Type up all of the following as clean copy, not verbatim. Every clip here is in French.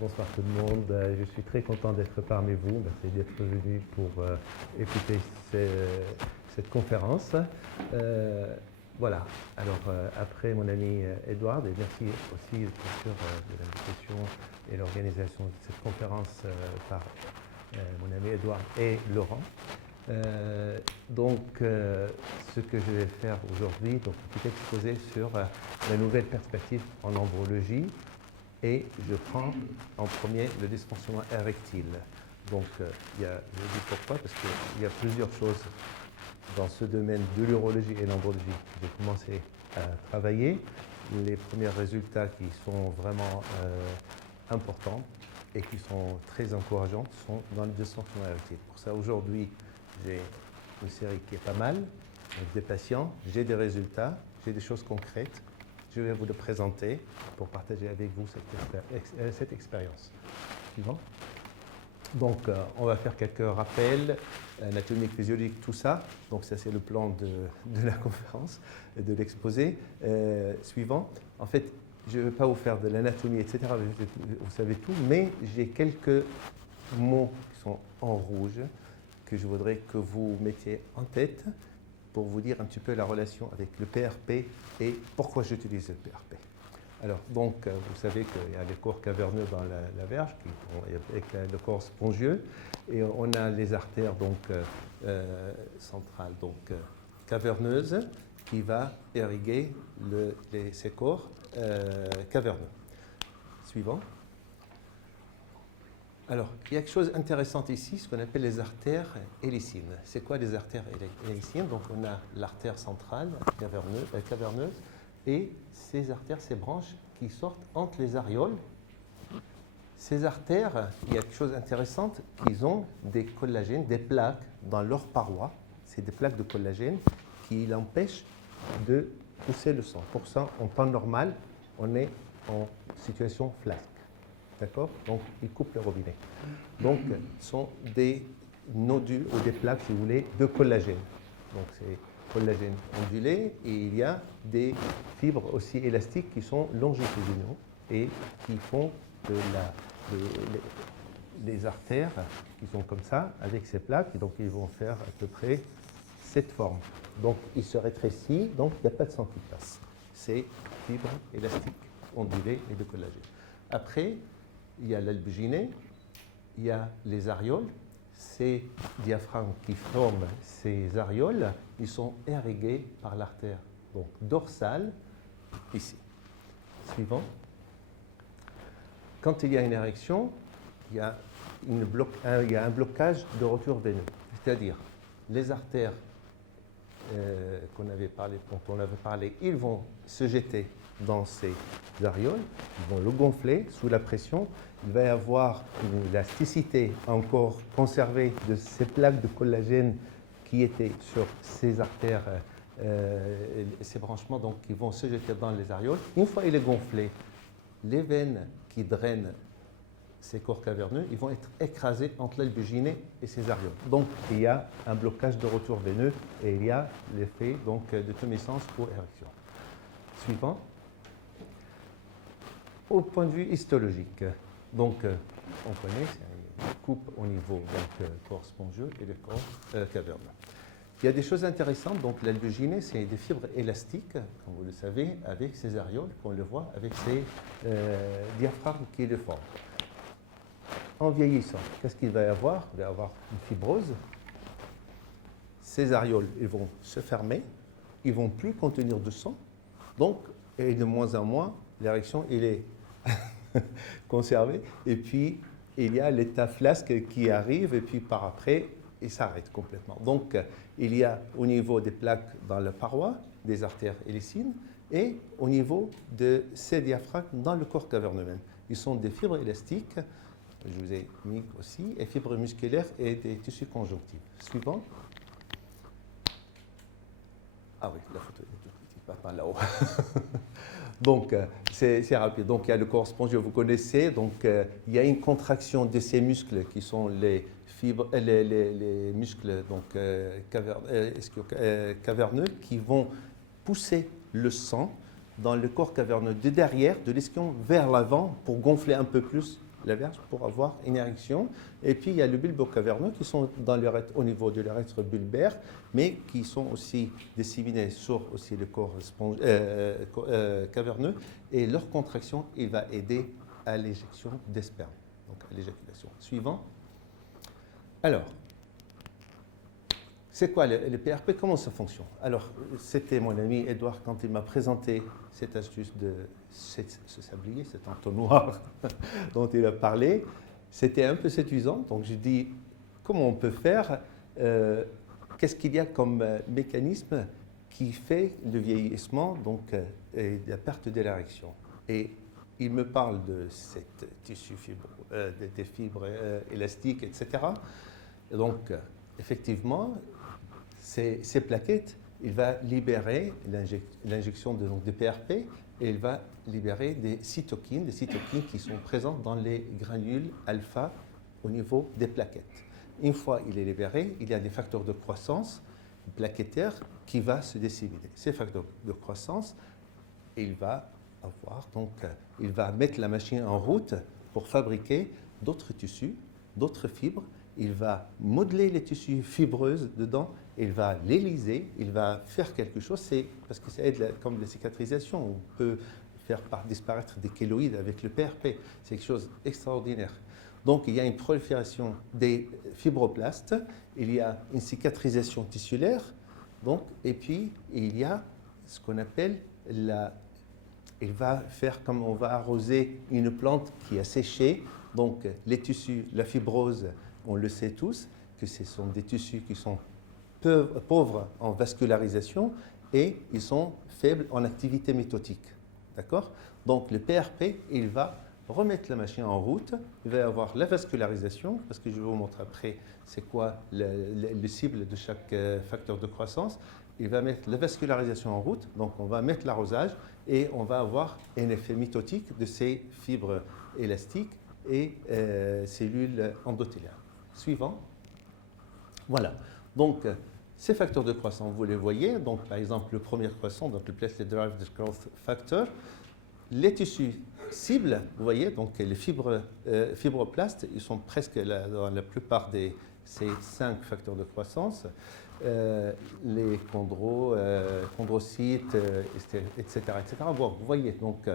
bonsoir tout le monde. Je suis très content d'être parmi vous. Merci d'être venu pour écouter cette conférence. Voilà, alors après mon ami Edouard, et merci aussi bien sûr de l'invitation et l'organisation de cette conférence par mon ami Edouard et Laurent. Ce que je vais faire aujourd'hui, donc un petit exposé sur la nouvelle perspective en embryologie, et je prends en premier le dysfonctionnement érectile. Donc, je dis pourquoi, parce qu'il y a plusieurs choses dans ce domaine de l'urologie et l'embryologie que j'ai commencé à travailler. Les premiers résultats qui sont vraiment importants et qui sont très encourageants sont dans le dysfonctionnement érectile. Pour ça, aujourd'hui, j'ai une série qui est pas mal, avec des patients, j'ai des résultats, j'ai des choses concrètes. Je vais vous le présenter pour partager avec vous cette expérience. Suivant. Donc, on va faire quelques rappels, anatomiques, physiologiques, tout ça. Donc, ça, c'est le plan de la conférence, de l'exposé. Suivant. En fait, je ne vais pas vous faire de l'anatomie, etc. Vous savez tout, mais j'ai quelques mots qui sont en rouge que je voudrais que vous mettiez en tête pour vous dire un petit peu la relation avec le PRP et pourquoi j'utilise le PRP. Alors, donc, vous savez qu'il y a les corps caverneux dans la verge, avec le corps spongieux, et on a les artères donc, centrales, donc caverneuses, qui va irriguer ces corps caverneux. Suivant. Alors, il y a quelque chose d'intéressant ici, ce qu'on appelle les artères hélicines. C'est quoi les artères hélicines? Donc, on a l'artère centrale caverneuse et ces artères, ces branches qui sortent entre les aréoles. Ces artères, il y a quelque chose d'intéressant, qu'ils ont des collagènes, des plaques dans leurs parois. C'est des plaques de collagène qui l'empêchent de pousser le sang. Pour ça, en temps normal, on est en situation flasque. D'accord? Donc, ils coupent le robinet. Donc, ce sont des nodules ou des plaques, si vous voulez, de collagène. Donc, c'est collagène ondulé et il y a des fibres aussi élastiques qui sont longitudinaux et qui font des artères qui sont comme ça, avec ces plaques. Et donc, ils vont faire à peu près cette forme. Donc, ils se rétrécissent, donc il n'y a pas de sang qui passe. C'est fibres élastiques ondulées et de collagène. Après, il y a l'albuginée, il y a les aréoles. Ces diaphragmes qui forment ces aréoles, ils sont irrigués par l'artère donc dorsale, ici. Suivant. Quand il y a une érection, il y a un blocage de retour veineux. C'est-à-dire, les artères dont on avait parlé, ils vont se jeter dans ces aréoles, ils vont le gonfler sous la pression. Il va y avoir une élasticité encore conservée de ces plaques de collagène qui étaient sur ces artères, ces branchements, donc qui vont se jeter dans les aréoles. Une fois il est gonflé, les veines qui drainent ces corps caverneux, ils vont être écrasés entre l'albuginée et ces aréoles. Donc il y a un blocage de retour veineux et il y a l'effet donc de tumescence ou érection. Suivant. Au point de vue histologique, donc on connaît, c'est une coupe au niveau corps spongieux et le corps caverneux. Il y a des choses intéressantes, donc l'albuginée, c'est des fibres élastiques, comme vous le savez, avec ces aréoles, qu'on le voit, avec ces diaphragmes qui le forment. En vieillissant, qu'est-ce qu'il va y avoir? Il va y avoir une fibrose. Ces aréoles, ils vont se fermer, ils ne vont plus contenir de sang, donc, et de moins en moins, l'érection, il est conservé, et puis il y a l'état flasque qui arrive, et puis par après, il s'arrête complètement. Donc, il y a au niveau des plaques dans la paroi, des artères hélicines, et au niveau de ces diaphragmes dans le corps caverneux même. Ils sont des fibres élastiques, je vous ai mis aussi, et fibres musculaires et des tissus conjonctifs. Suivant. Ah oui, la photo est tout petite, pas là-haut. Donc, c'est rapide. Donc, il y a le corps spongieux, vous connaissez. Donc, il y a une contraction de ces muscles qui sont les fibres, les muscles donc, caverneux qui vont pousser le sang dans le corps caverneux de derrière, de l'ischion vers l'avant pour gonfler un peu plus la verge pour avoir une érection. Et puis il y a le bulbe caverneux qui sont au niveau de l'urètre bulbaire, mais qui sont aussi disséminés sur aussi le corps caverneux. Et leur contraction, il va aider à l'éjection des spermes, donc à l'éjaculation. Suivant. Alors, c'est quoi le PRP? Comment ça fonctionne? Alors, c'était mon ami Edouard quand il m'a présenté cette astuce de ce sablier, cet entonnoir dont il a parlé. C'était un peu séduisant, donc je dis comment on peut faire, qu'est-ce qu'il y a comme mécanisme qui fait le vieillissement donc, et la perte de l'érection. Et il me parle de cette tissu des fibres élastiques, etc. Et donc, effectivement, ces plaquettes, il va libérer l'injection de PRP et il va libérer des cytokines qui sont présentes dans les granules alpha au niveau des plaquettes. Une fois il est libéré, il y a des facteurs de croissance plaquettaires qui vont se disséminer. Ces facteurs de croissance, il va mettre la machine en route pour fabriquer d'autres tissus, d'autres fibres. Il va modeler les tissus fibreux dedans, il va les liser, il va faire quelque chose, parce que ça aide comme la cicatrisation. On peut faire disparaître des kéloïdes avec le PRP. C'est quelque chose d'extraordinaire. Donc, il y a une prolifération des fibroblastes, il y a une cicatrisation tissulaire, donc, et puis il y a ce qu'on appelle il va faire comme on va arroser une plante qui a séché, donc les tissus, la fibrose, on le sait tous, que ce sont des tissus qui sont pauvres en vascularisation et ils sont faibles en activité mitotique. D'accord? Donc le PRP, il va remettre la machine en route, il va y avoir la vascularisation, parce que je vais vous montrer après c'est quoi le cible de chaque facteur de croissance. Il va mettre la vascularisation en route, donc on va mettre l'arrosage et on va avoir un effet mitotique de ces fibres élastiques et cellules endothéliales. Suivant. Voilà. Donc, ces facteurs de croissance, vous les voyez. Donc, par exemple, le premier croissant, donc le platelet-derived growth factor. Les tissus cibles, vous voyez, donc les fibroblastes, ils sont presque dans la plupart de ces 5 facteurs de croissance. Les chondrocytes, etc., etc. Bon, vous voyez, donc,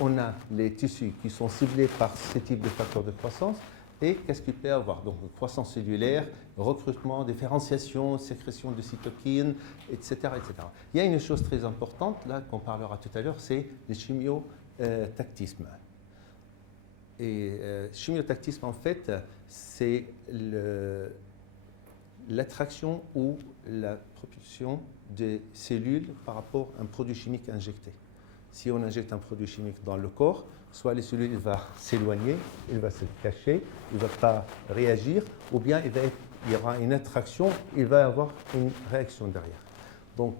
on a les tissus qui sont ciblés par ce type de facteurs de croissance. Et qu'est-ce qu'il peut y avoir? Donc, croissance cellulaire, recrutement, différenciation, sécrétion de cytokines, etc., etc. Il y a une chose très importante, là, qu'on parlera tout à l'heure, c'est le chimiotactisme. Et chimiotactisme, en fait, c'est l'attraction ou la propulsion des cellules par rapport à un produit chimique injecté. Si on injecte un produit chimique dans le corps, soit les cellules vont s'éloigner, il va se cacher, il ne va pas réagir, ou bien il y aura une attraction, il va y avoir une réaction derrière. Donc,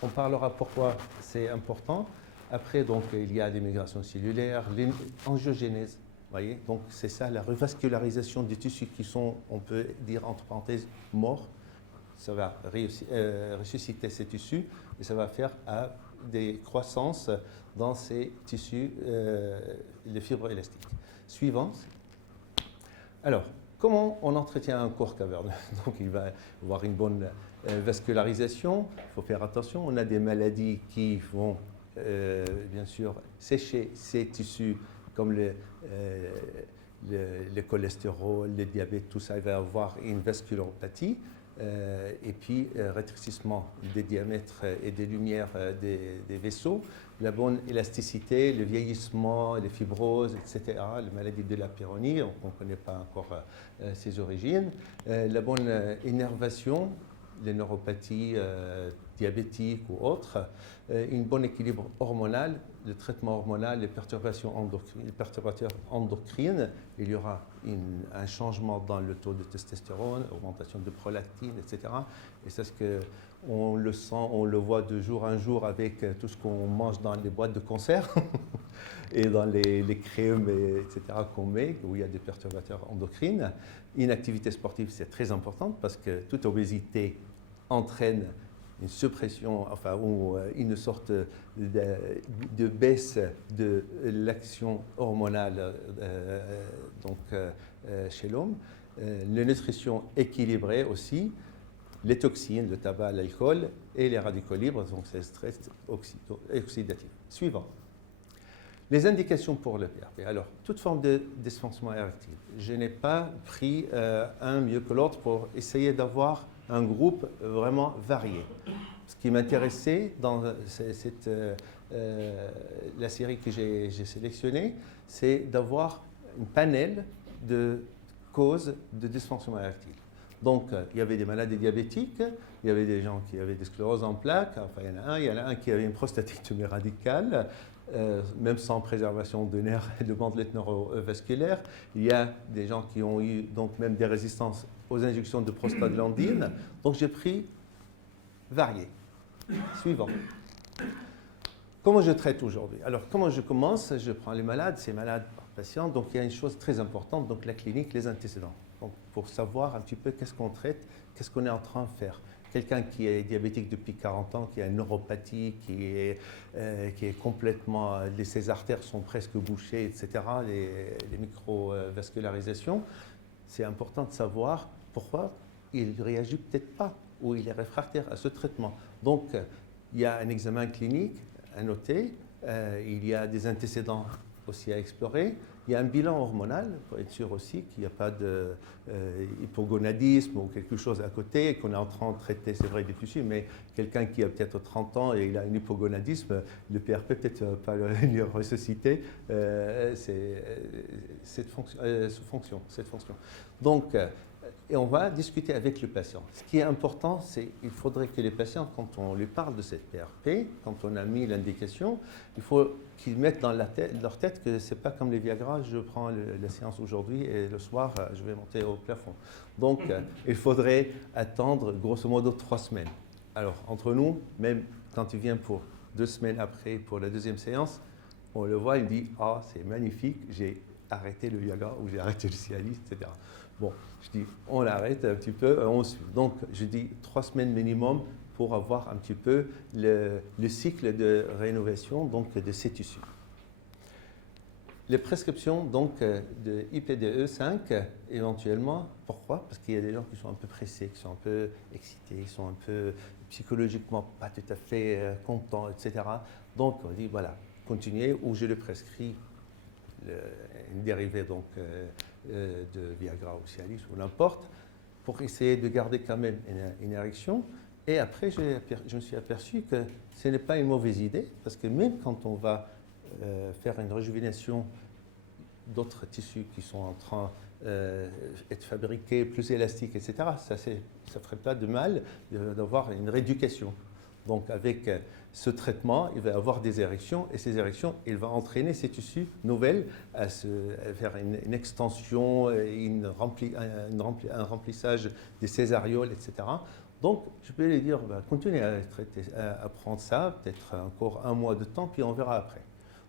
on parlera pourquoi c'est important. Après, donc, il y a des migrations cellulaires, l'angiogénèse. Voyez, donc c'est ça, la revascularisation des tissus qui sont, on peut dire entre parenthèses, morts. Ça va ressusciter ces tissus et ça va faire des croissances dans ces tissus, les fibres élastiques. Suivante. Alors, comment on entretient un corps caverneux? Donc, il va avoir une bonne vascularisation. Il faut faire attention. On a des maladies qui vont, bien sûr, sécher ces tissus, comme le cholestérol, le diabète, tout ça. Il va avoir une vasculopathie. Et puis rétrécissement des diamètres et des lumières des vaisseaux, la bonne élasticité, le vieillissement, les fibroses, etc., les maladies de la Peyronie, on ne connaît pas encore ses origines, la bonne innervation, les neuropathies diabétiques ou autres, un bon équilibre hormonal, le traitement hormonal, les perturbateurs endocrines, il y aura un changement dans le taux de testostérone, augmentation de prolactine, etc. Et c'est ce qu'on le sent, on le voit de jour en jour avec tout ce qu'on mange dans les boîtes de conserve et dans les crèmes, etc. qu'on met, où il y a des perturbateurs endocrines. Une activité sportive, c'est très important parce que toute obésité entraîne une suppression, enfin, ou une sorte de baisse de l'action hormonale chez l'homme. La nutrition équilibrée aussi, les toxines, le tabac, l'alcool et les radicaux libres, donc c'est le stress oxydatif. Suivant. Les indications pour le PRP. Alors, toute forme de dysfonction érectile. Je n'ai pas pris un mieux que l'autre pour essayer d'avoir un groupe vraiment varié. Ce qui m'intéressait dans la série que j'ai sélectionnée, c'est d'avoir un panel de causes de dysfonction érectile. Donc, il y avait des maladies diabétiques, il y avait des gens qui avaient des scléroses en plaques, enfin, il y en a un qui avait une prostatectomie radicale, même sans préservation de nerfs et de bandelettes neurovasculaires. Il y a des gens qui ont eu donc même des résistances aux injections de prostaglandine. Donc, j'ai pris varié. Suivant. Comment je traite aujourd'hui? Alors, comment je commence? Je prends les malades, ces malades par patient. Donc, il y a une chose très importante, donc la clinique, les antécédents. Donc, pour savoir un petit peu qu'est-ce qu'on traite, qu'est-ce qu'on est en train de faire. Quelqu'un qui est diabétique depuis 40 ans, qui a une neuropathie, qui est complètement... ses artères sont presque bouchées, etc., les microvascularisations, c'est important de savoir pourquoi il ne réagit peut-être pas ou il est réfractaire à ce traitement. Donc, il y a un examen clinique à noter, il y a des antécédents aussi à explorer, il y a un bilan hormonal pour être sûr aussi qu'il n'y a pas d'hypogonadisme ou quelque chose à côté, qu'on est en train de traiter, c'est vrai, des tissus, mais quelqu'un qui a peut-être 30 ans et il a un hypogonadisme, le PRP peut-être pas lui ressusciter cette fonction. Donc, et on va discuter avec le patient. Ce qui est important, c'est qu'il faudrait que les patients, quand on lui parle de cette PRP, quand on a mis l'indication, il faut qu'ils mettent dans leur tête que ce n'est pas comme les Viagra, je prends la séance aujourd'hui et le soir, je vais monter au plafond. Donc, il faudrait attendre grosso modo 3 semaines. Alors, entre nous, même quand il vient pour 2 semaines après, pour la deuxième séance, on le voit, il dit « Ah, c'est magnifique, j'ai arrêté le Viagra ou j'ai arrêté le Cialis, etc. » Bon, je dis, on arrête un petit peu, on suit. Donc, je dis 3 semaines minimum pour avoir un petit peu le cycle de rénovation donc, de ces tissus. Les prescriptions donc, de IPDE5, éventuellement, pourquoi? Parce qu'il y a des gens qui sont un peu pressés, qui sont un peu excités, qui sont un peu psychologiquement pas tout à fait contents, etc. Donc, on dit, voilà, continuez, ou je le prescris, une dérivée donc, de Viagra ou Cialis ou n'importe, pour essayer de garder quand même une érection. Et après, je me suis aperçu que ce n'est pas une mauvaise idée, parce que même quand on va faire une rejuvénation d'autres tissus qui sont en train d'être fabriqués, plus élastiques, etc., ça ne ferait pas de mal d'avoir une rééducation. Donc, avec ce traitement, il va avoir des érections, et ces érections, il va entraîner ces tissus nouvelles à faire une extension, un remplissage des césaréoles, etc. Donc, je peux les dire, continuez à prendre ça, peut-être encore 1 mois de temps, puis on verra après.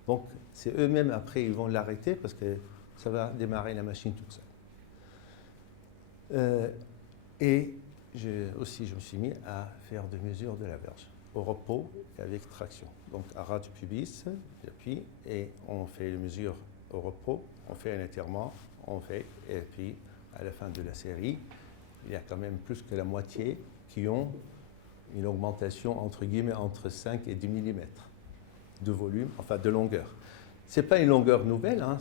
Donc, c'est eux-mêmes, après, ils vont l'arrêter, parce que ça va démarrer la machine toute seule. Et je me suis mis à faire des mesures de la verge, au repos et avec traction. Donc, à ras du pubis, j'appuie, et on fait les mesures au repos, on fait un étirement, et puis, à la fin de la série, il y a quand même plus que la moitié qui ont une augmentation, entre guillemets, entre 5 et 10 mm de volume, enfin de longueur. Ce n'est pas une longueur nouvelle, hein,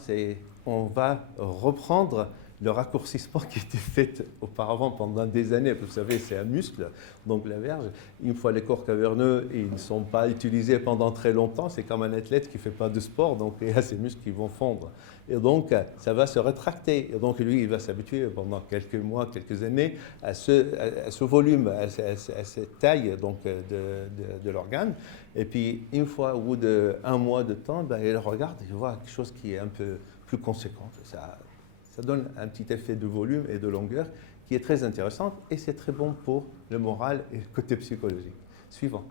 on va reprendre le raccourcissement qui était fait auparavant pendant des années. Vous savez, c'est un muscle, donc la verge. Une fois les corps caverneux, ils ne sont pas utilisés pendant très longtemps. C'est comme un athlète qui ne fait pas de sport, donc il y a ces muscles qui vont fondre. Et donc, ça va se rétracter. Et donc, lui, il va s'habituer pendant quelques mois, quelques années à ce volume, à cette taille donc, de l'organe. Et puis, une fois, au bout d'1 mois de temps, il regarde, il voit quelque chose qui est un peu plus conséquent. Ça donne un petit effet de volume et de longueur qui est très intéressant et c'est très bon pour le moral et le côté psychologique. Suivant.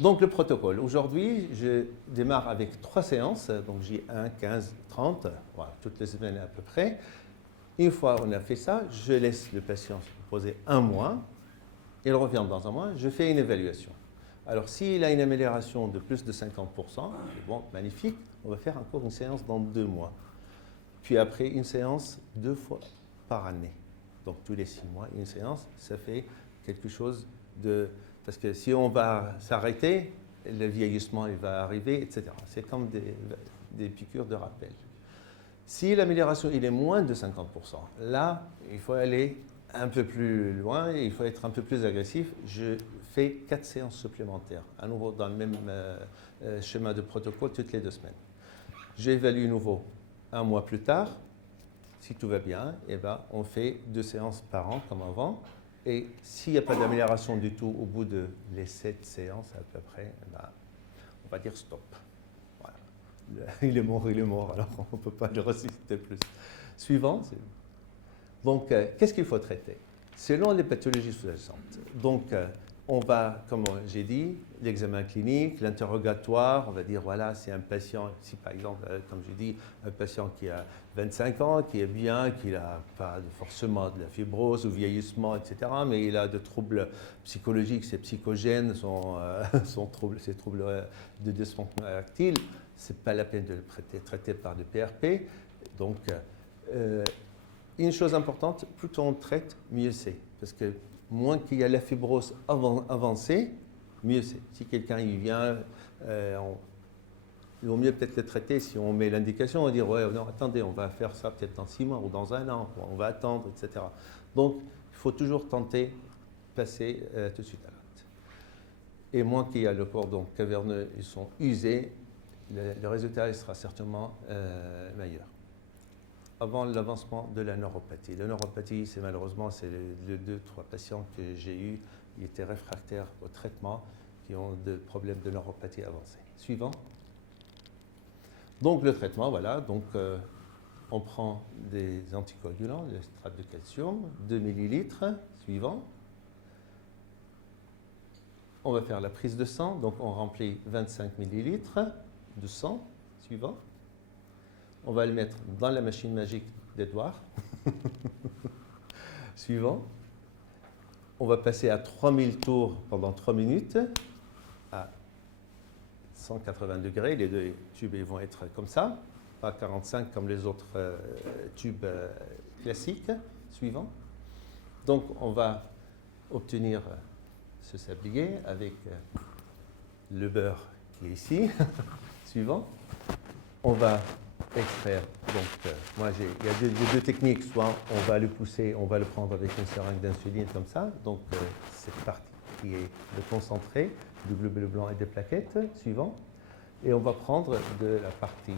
Donc le protocole. Aujourd'hui, je démarre avec 3 séances, donc J1, 15, 30, voilà, toutes les semaines à peu près. Une fois on a fait ça, je laisse le patient se reposer 1 mois il revient dans un mois, je fais une évaluation. Alors, s'il a une amélioration de plus de 50%, bon, magnifique, on va faire encore une séance dans 2 mois. Puis après, une séance 2 fois par année. Donc, tous les 6 mois, une séance, ça fait quelque chose de... Parce que si on va s'arrêter, le vieillissement il va arriver, etc. C'est comme des piqûres de rappel. Si l'amélioration il est moins de 50%, là, il faut aller un peu plus loin, il faut être un peu plus agressif. Je fais 4 séances supplémentaires, à nouveau dans le même schéma de protocole toutes les 2 semaines. J'évalue à nouveau 1 mois plus tard. Si tout va bien, eh ben, on fait 2 séances par an comme avant. Et s'il n'y a pas d'amélioration du tout au bout de les 7 séances à peu près, eh ben, on va dire stop. Voilà. Il est mort, alors on ne peut pas le ressusciter plus. Suivant. Donc, qu'est-ce qu'il faut traiter? Selon les pathologies sous-jacentes. Donc, on va, comme j'ai dit, l'examen clinique, l'interrogatoire, on va dire, voilà, c'est un patient, si par exemple, comme j'ai dit, un patient qui a 25 ans, qui est bien, qui n'a pas forcément de la fibrose ou vieillissement, etc., mais il a de troubles psychologiques, ses psychogènes, ses troubles de dysfonction érectile, ce n'est pas la peine de le traiter par le PRP. Donc, une chose importante, plus on traite, mieux c'est. Parce que moins qu'il y a la fibrose avancée, mieux c'est. Si quelqu'un y vient, il vaut mieux peut-être le traiter si on met l'indication, on va dire, ouais, non, attendez, on va faire ça peut-être dans 6 mois ou dans 1 an, on va attendre, etc. Donc, il faut toujours tenter de passer tout de suite à l'acte. Et moins qu'il y a le cordon caverneux, ils sont usés, le résultat il sera certainement meilleur. Avant l'avancement de la neuropathie. La neuropathie, c'est malheureusement, c'est les 2-3 patients que j'ai eus, ils étaient réfractaires au traitement, qui ont des problèmes de neuropathie avancée. Suivant. Donc le traitement, voilà, donc on prend des anticoagulants, le citrate de calcium, 2 millilitres, suivant. On va faire la prise de sang, donc on remplit 25 millilitres de sang, suivant. On va le mettre dans la machine magique d'Edouard. Suivant. On va passer à 3000 tours pendant 3 minutes à 180 degrés. Les 2 tubes ils vont être comme ça, pas 45 comme les autres tubes classiques. Suivant. Donc, on va obtenir ce sablier avec le beurre qui est ici. Suivant. On va extraire. Donc, il y a deux techniques. Soit on va le pousser, on va le prendre avec une seringue d'insuline comme ça. Donc, cette partie qui est le concentré du globule blanc et des plaquettes. Suivant. Et on va prendre de la partie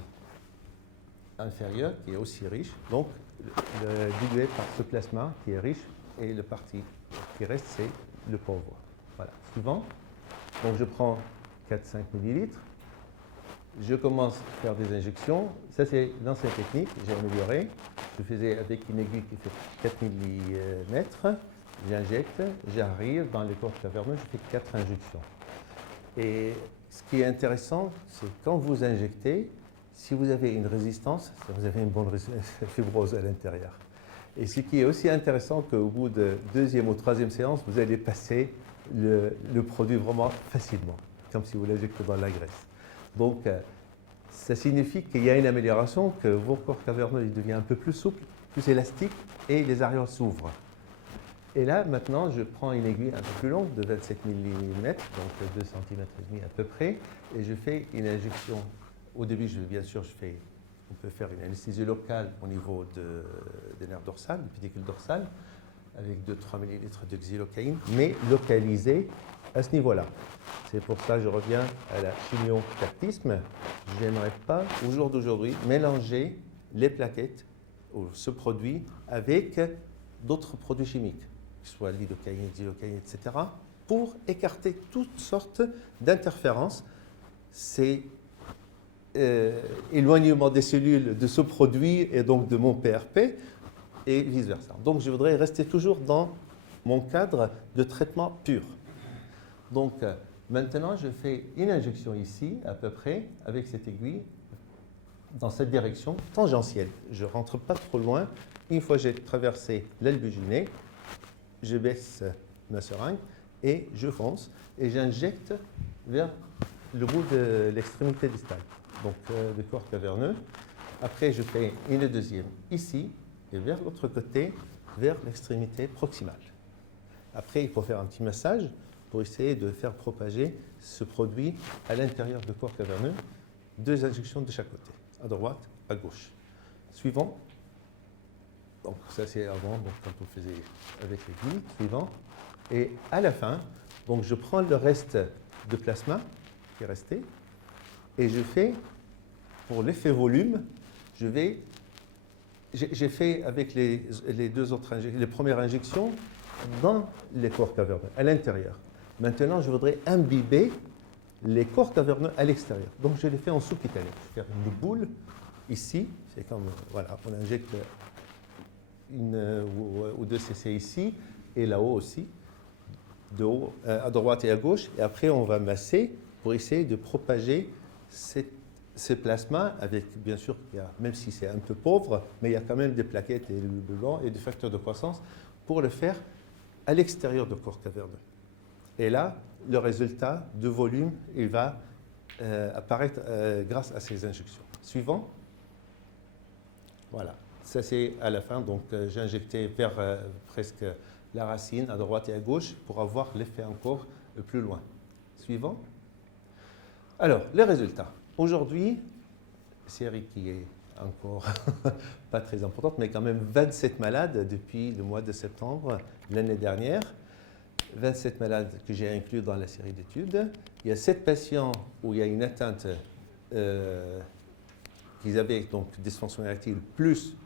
inférieure qui est aussi riche. Donc, dilué par ce plasma qui est riche. Et la partie qui reste, c'est le pauvre. Voilà. Suivant. Donc, je prends 4-5 millilitres. Je commence à faire des injections. Ça, c'est l'ancienne technique, j'ai amélioré. Je faisais avec une aiguille qui fait 4 mm. J'injecte, j'arrive dans les corps caverneux, je fais 4 injections. Et ce qui est intéressant, c'est quand vous injectez, si vous avez une résistance, vous avez une bonne fibrose à l'intérieur. Et ce qui est aussi intéressant, qu'au bout de 2e ou 3e séance, vous allez passer le produit vraiment facilement, comme si vous l'injectez dans la graisse. Donc, ça signifie qu'il y a une amélioration, que vos corps caverneux devient un peu plus souple, plus élastique, et les aréoles s'ouvrent. Et là, maintenant, je prends une aiguille un peu plus longue, de 27 mm, donc 2 cm et demi à peu près, et je fais une injection. Au début, bien sûr, on peut faire une anesthésie locale au niveau des nerfs dorsales, du pédicule dorsal, avec 2-3 ml de xylocaïne, mais localisée à ce niveau-là. C'est pour ça que je reviens à la chimiotactisme. Je n'aimerais pas, au jour d'aujourd'hui, mélanger les plaquettes ou ce produit avec d'autres produits chimiques, que ce soit lidocaïne, xylocaïne, etc., pour écarter toutes sortes d'interférences. C'est éloignement des cellules de ce produit et donc de mon PRP et vice-versa. Donc je voudrais rester toujours dans mon cadre de traitement pur. Donc maintenant je fais une injection ici à peu près avec cette aiguille dans cette direction tangentielle. Je ne rentre pas trop loin. Une fois que j'ai traversé l'albuginé, je baisse ma seringue et je fonce et j'injecte vers le bout de l'extrémité distale, donc du corps caverneux. Après, je fais une deuxième ici et vers l'autre côté, vers l'extrémité proximale. Après, il faut faire un petit massage pour essayer de faire propager ce produit à l'intérieur du corps caverneux. 2 injections de chaque côté, à droite, à gauche. Suivant. Donc ça c'est avant, donc, quand on faisait avec les guides. Suivant. Et à la fin, donc, je prends le reste de plasma qui est resté et je fais, pour l'effet volume, j'ai fait avec les premières injections dans les corps caverneux, à l'intérieur. Maintenant, je voudrais imbiber les corps caverneux à l'extérieur. Donc, je les fais en sous-cutané. Je vais faire une boule ici. C'est comme, voilà, on injecte une ou 2 cc ici et là-haut aussi, de haut, à droite et à gauche. Et après, on va masser pour essayer de propager ce plasma avec, bien sûr, même si c'est un peu pauvre, mais il y a quand même des plaquettes et du blanc et des facteurs de croissance pour le faire à l'extérieur du corps caverneux. Et là, le résultat de volume, il va apparaître grâce à ces injections. Suivant. Voilà. Ça, c'est à la fin. Donc, j'ai injecté vers presque la racine, à droite et à gauche, pour avoir l'effet encore plus loin. Suivant. Alors, les résultats. Aujourd'hui, série qui est encore pas très importante, mais quand même 27 malades depuis le mois de septembre l'année dernière. 27 malades que j'ai inclus dans la série d'études. Il y a 7 patients où il y a une atteinte qu'ils avaient donc dysfonction érectile plus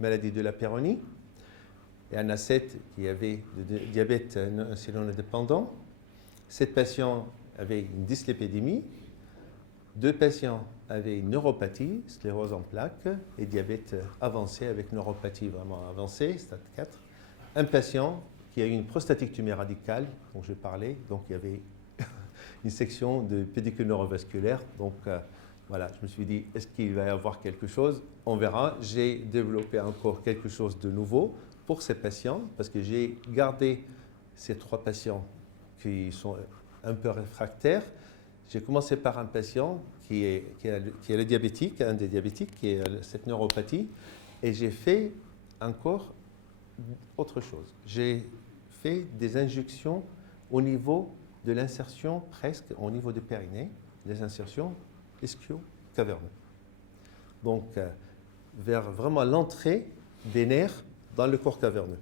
maladie de la Peyronie. Il y en a 7 qui avaient de diabète insulino-dépendant. 7 patients avaient une dyslipidémie. 2 patients avaient une neuropathie, sclérose en plaques et diabète avancé avec neuropathie vraiment avancée, stade 4. Un patient qui a eu une prostatectomie radicale, dont je parlais, donc il y avait une section de pédicule neurovasculaire. Donc voilà, je me suis dit, est-ce qu'il va y avoir quelque chose? On verra. J'ai développé encore quelque chose de nouveau pour ces patients, parce que j'ai gardé ces 3 patients qui sont un peu réfractaires. J'ai commencé par un patient qui est le diabétique, un des diabétiques, qui a cette neuropathie, et j'ai fait encore autre chose. J'ai fait des injections au niveau de l'insertion, presque au niveau du périnée, des insertions ischio-caverneuses. Donc, vers vraiment l'entrée des nerfs dans le corps caverneux,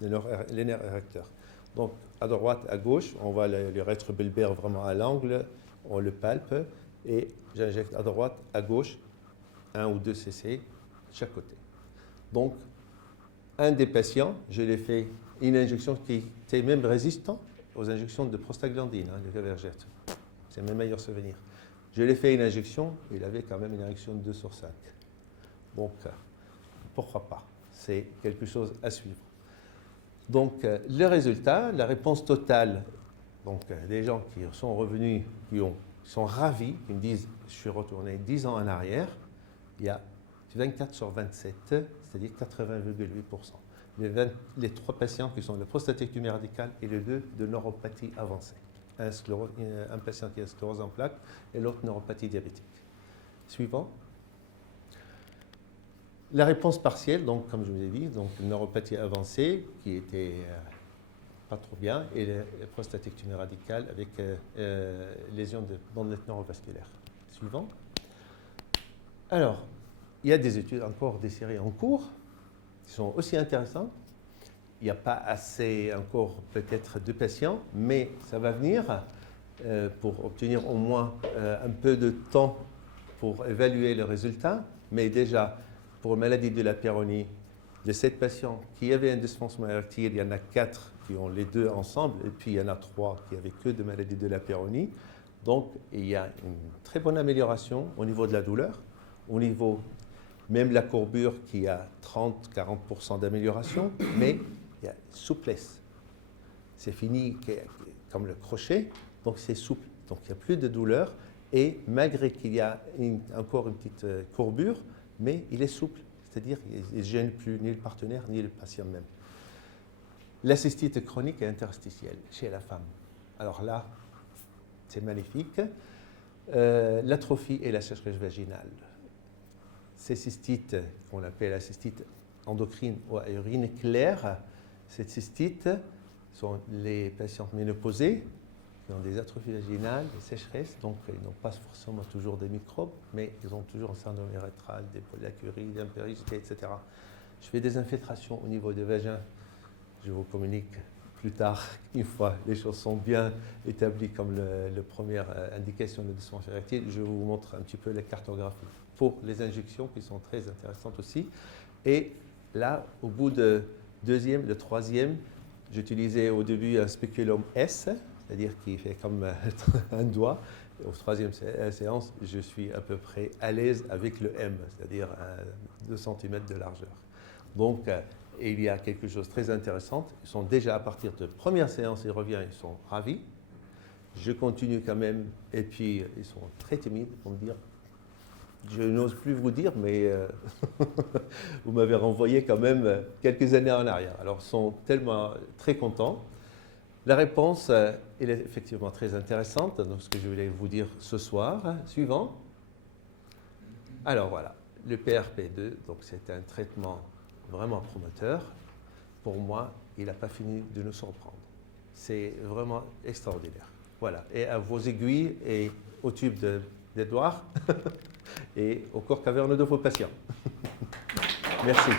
les nerfs érecteurs. Donc, à droite, à gauche, on voit le rétrobulbaire vraiment à l'angle, on le palpe, et j'injecte à droite, à gauche, 1 ou 2 cc chaque côté. Donc, un des patients, je l'ai fait une injection qui était même résistante aux injections de prostaglandine, de Cavergette. C'est mes meilleurs souvenirs. Je l'ai fait une injection, il avait quand même une érection de 2 sur 5. Donc, pourquoi pas? C'est quelque chose à suivre. Donc, le résultat, la réponse totale, donc les gens qui sont revenus, qui sont ravis, qui me disent « je suis retourné 10 ans en arrière », il y a 24 sur 27, c'est-à-dire 80,8%. Les 3 patients qui sont de prostatectomie radicale et les 2 de neuropathie avancée. Un patient qui a sclérose en plaques et l'autre neuropathie diabétique. Suivant. La réponse partielle, donc, comme je vous ai dit, donc neuropathie avancée qui était pas trop bien et la prostatectomie radicale avec lésion de bandelette neurovasculaire. Suivant. Alors, il y a des études, encore des séries en cours, qui sont aussi intéressantes. Il n'y a pas assez encore peut-être de patients, mais ça va venir pour obtenir au moins un peu de temps pour évaluer le résultat. Mais déjà, pour maladie de la Peyronie, de 7 patients qui avaient un dysfonctionnement érectile, il y en a 4 qui ont les 2 ensemble, et puis il y en a 3 qui avaient que de maladie de la Peyronie. Donc, il y a une très bonne amélioration au niveau de la douleur, au niveau même la courbure qui a 30-40% d'amélioration, mais il y a souplesse. C'est fini comme le crochet, donc c'est souple. Donc il n'y a plus de douleur, et malgré qu'il y a encore une petite courbure, mais il est souple. C'est-à-dire qu'il ne gêne plus ni le partenaire ni le patient même. La cystite chronique et interstitielle chez la femme. Alors là, c'est magnifique. L'atrophie et la sécheresse vaginale. Ces cystites, qu'on appelle la cystite endocrine ou à urine claire, ces cystites sont les patientes ménopausées qui ont des atrophies vaginales, des sécheresses, donc ils n'ont pas forcément toujours des microbes, mais ils ont toujours un syndrome rétral, des polylacuries, des impéricité, etc. Je fais des infiltrations au niveau des vagins. Je vous communique plus tard, une fois les choses sont bien établies comme la première indication de dysfonction érectile, je vous montre un petit peu la cartographie pour les injections qui sont très intéressantes aussi. Et là, au bout de deuxième, de troisième, j'utilisais au début un spéculum S, c'est-à-dire qui fait comme un doigt. Et au troisième séance, je suis à peu près à l'aise avec le M, c'est-à-dire 2 cm de largeur. Donc, et il y a quelque chose de très intéressant. Ils sont déjà à partir de première séance, ils reviennent, ils sont ravis. Je continue quand même, et puis ils sont très timides pour me dire, je n'ose plus vous dire, mais vous m'avez renvoyé quand même quelques années en arrière. Alors, ils sont tellement très contents. La réponse, elle est effectivement très intéressante, donc ce que je voulais vous dire ce soir. Suivant. Alors voilà, le PRP2, donc c'est un traitement vraiment prometteur. Pour moi, il n'a pas fini de nous surprendre. C'est vraiment extraordinaire. Voilà, et à vos aiguilles et au tube d'Edouard et au corps caverneux de vos patients. Merci.